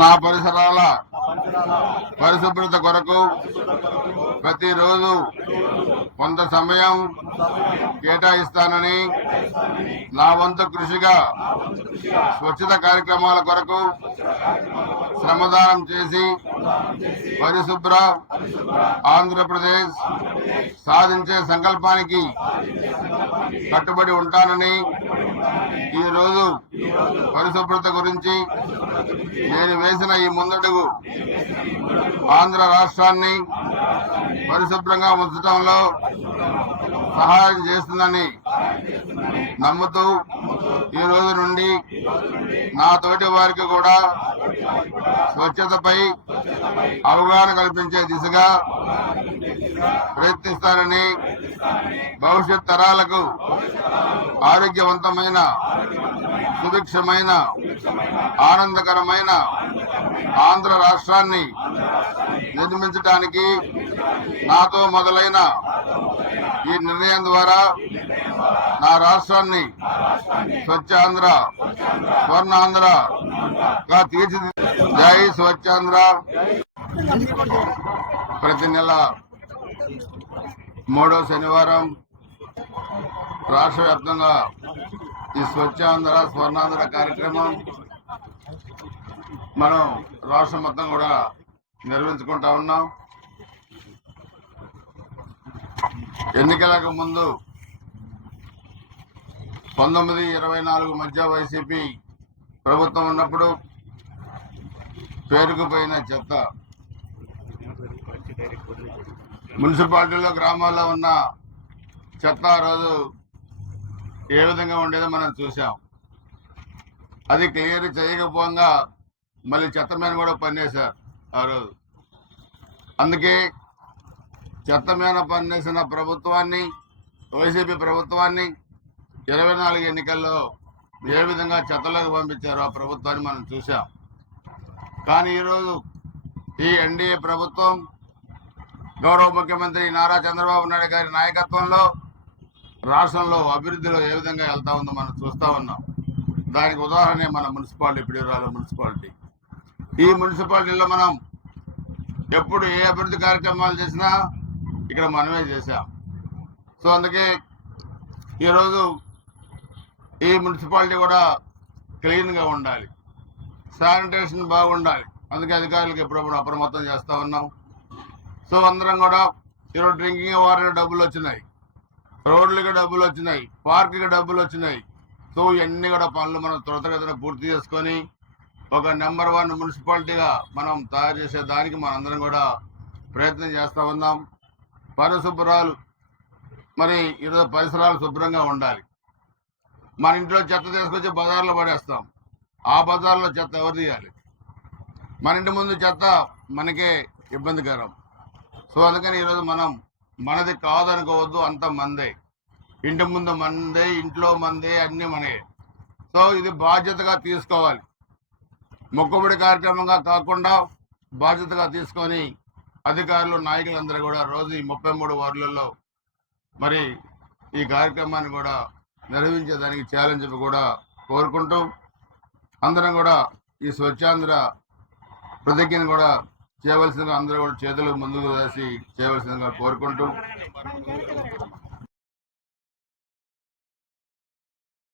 నా పరిసరాల పరిశుభ్రత కొరకు ప్రతిరోజు కొంత సమయం కేటాయిస్తానని, నా వంతు కృషిగా స్వచ్ఛత కార్యక్రమాల కొరకు శ్రమదానం చేసి పరిశుభ్ర ఆంధ్రప్రదేశ్ సాధించే సంకల్పానికి కట్టుబడి ఉంటానని, ఈరోజు పరిశుభ్రత గురించి నేను వేసిన ఈ ముందడుగు ఆంధ్ర రాష్ట్రాన్ని పరిశుభ్రంగా ఉంచడంలో సహాయం చేస్తుందని నమ్ముతూ ఈ రోజు నుండి నా తోటి వారికి కూడా స్వచ్ఛతపై అవగాహన కల్పించే దిశగా ప్రయత్నిస్తానని, భవిష్యత్ తరాలకు ఆరోగ్యవంతమైన, సుభిక్షమైన, ఆనందకరమైన ఆంధ్ర రాష్ట్రాన్ని నిర్మించడానికి నాతో మొదలైన ఈ నిర్ణయం ద్వారా నా రాష్ట్రాన్ని స్వచ్ఛాంధ్ర, స్వర్ణాంధ్రగా తీర్చిదిద్దు. జై స్వచ్ఛాంధ్ర. ప్రతి నెల 3వ శనివారం రాష్ట్ర వ్యాప్తంగా ఈ స్వచ్ఛాంధ్ర, స్వర్ణాంధ్ర కార్యక్రమం మనం రాష్ట్రం మొత్తం కూడా నిర్వహించుకుంటా ఉన్నాం. ఎన్నికలకు ముందు 19-24 మధ్య వైసీపీ ప్రభుత్వం ఉన్నప్పుడు పేరుకుపోయిన చెత్త మున్సిపాలిటీలో, గ్రామాల్లో ఉన్న చెత్త ఆ రోజు ఏ విధంగా ఉండేదో మనం చూసాం. అది క్లియర్ చేయకపోగా మళ్ళీ చెత్త మీద కూడా పనిచేశారు ఆ రోజు. అందుకే చెత్త మీద పనిచేసిన ప్రభుత్వాన్ని, వైసీపీ ప్రభుత్వాన్ని 24 ఎన్నికల్లో ఏ విధంగా చెత్తలోకి పంపించారో ఆ ప్రభుత్వాన్ని మనం చూసాం. కానీ ఈరోజు ఈ ఎన్డీఏ ప్రభుత్వం, గౌరవ ముఖ్యమంత్రి నారా చంద్రబాబు నాయుడు గారి నాయకత్వంలో రాష్ట్రంలో అభివృద్ధిలో ఏ విధంగా వెళ్తా ఉందో మనం చూస్తూ ఉన్నాం. దానికి ఉదాహరణ మన మున్సిపాలిటీ, పిడిగురాల మున్సిపాలిటీ. ఈ మున్సిపాలిటీలో మనం ఎప్పుడు ఏ అభివృద్ధి కార్యక్రమాలు చేసినా ఇక్కడ మనమే చేశాం. సో అందుకే ఈరోజు ఈ మున్సిపాలిటీ కూడా క్లీన్గా ఉండాలి, శానిటేషన్ బాగుండాలి. అందుకే అధికారులకు ఎప్పుడప్పుడు అప్రమత్తం చేస్తూ ఉన్నాం. సో అందరం కూడా ఈరోజు డ్రింకింగ్ వాటర్ డబ్బులు వచ్చినాయి, రోడ్లకి డబ్బులు వచ్చినాయి, పార్కుకి డబ్బులు వచ్చినాయి. సో ఇవన్నీ కూడా పనులు మనం త్వరితగతిన పూర్తి చేసుకొని ఒక నెంబర్ 1 మున్సిపాలిటీగా మనం తయారు చేసే దానికి మనందరం కూడా ప్రయత్నం చేస్తూ ఉన్నాం. పరిశుభ్రాలు, మరి ఈరోజు పరిసరాలు శుభ్రంగా ఉండాలి. మన ఇంట్లో చెత్త తీసుకొచ్చి బజార్లో పడేస్తాం. ఆ బజార్లో చెత్త ఎవరు తీయాలి? మన ఇంటి ముందు చెత్త మనకే ఇబ్బందికరం. సో అందుకని ఈరోజు మనం మనది కాదనుకోవద్దు, అంత మందే. ఇంటి ముందు మందే, ఇంట్లో మందే, అన్నీ మనయే. సో ఇది బాధ్యతగా తీసుకోవాలి. మొక్కుబడి కార్యక్రమంగా కాకుండా బాధ్యతగా తీసుకొని అధికారులు, నాయకులందరూ కూడా రోజు ఈ 33 వార్డులలో మరి ఈ కార్యక్రమాన్ని కూడా నిర్వహించేదానికి ఛాలెంజ్ కూడా కోరుకుంటూ అందరం కూడా ఈ స్వచ్ఛాంధ్ర ప్రతిజ్ఞను కూడా చేయవలసిందిగా అందరూ కూడా చేతులు ముందుకు వేసి చేయవలసిందిగా కోరుకుంటూ